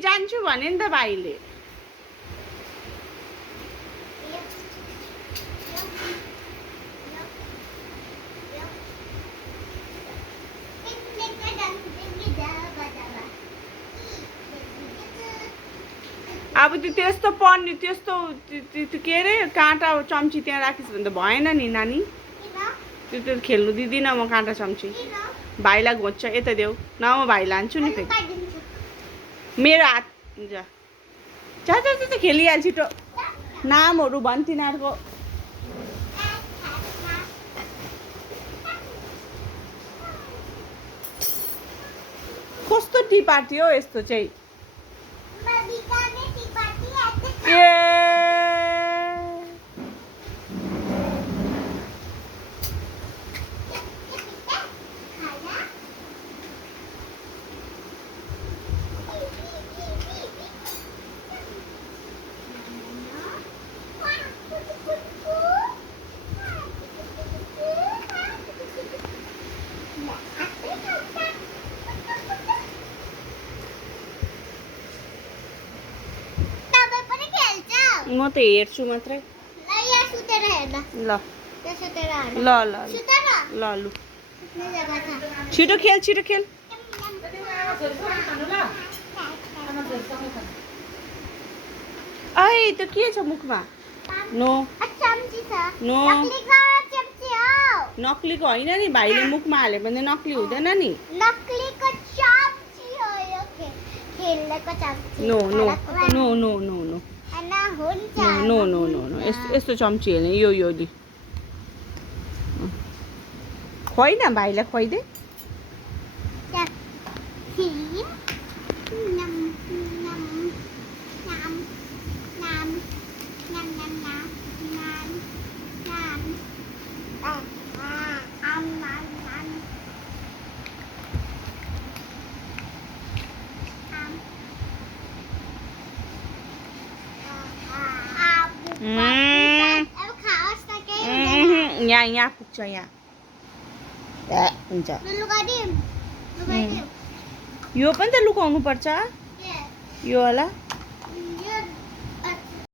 जान्छु भने नि त भाइले। अब त्यो त्यस्तो पर्ने त्यस्तो के अरे काँटा चम्ची त्यहाँ राखिस् भने त भएन नि नानी। त्यो खेल्नु दिँदिनँ म काँटा चम्ची। भाइलाई घोच्छ यता देऊ न, म भाइ लान्छु नि फेरि। मेरो हात जा जा जा जा खेलिहाल्छ छिटो। नामहरू भन् तिनीहरूको। कस्तो टी पार्टी हो यस्तो चाहिँ। म त हेर्छु मात्रै। ल ल ल ल लु छिटो खेल छिटो खेल। ऐ त के छ मुखमा? नो नो नक्लीको होइन नि, भाइले मुखमा हाल्यो भने नक्ली हुँदैन नि। No no no no no no no no no no यस्तो चम्ची होइन यो लि खुवाइन भाइलाई खुवाइदे। यहाँ पुग्छ यहाँ हुन्छ। यो पनि त लुकाउनु पर्छ यो वाला।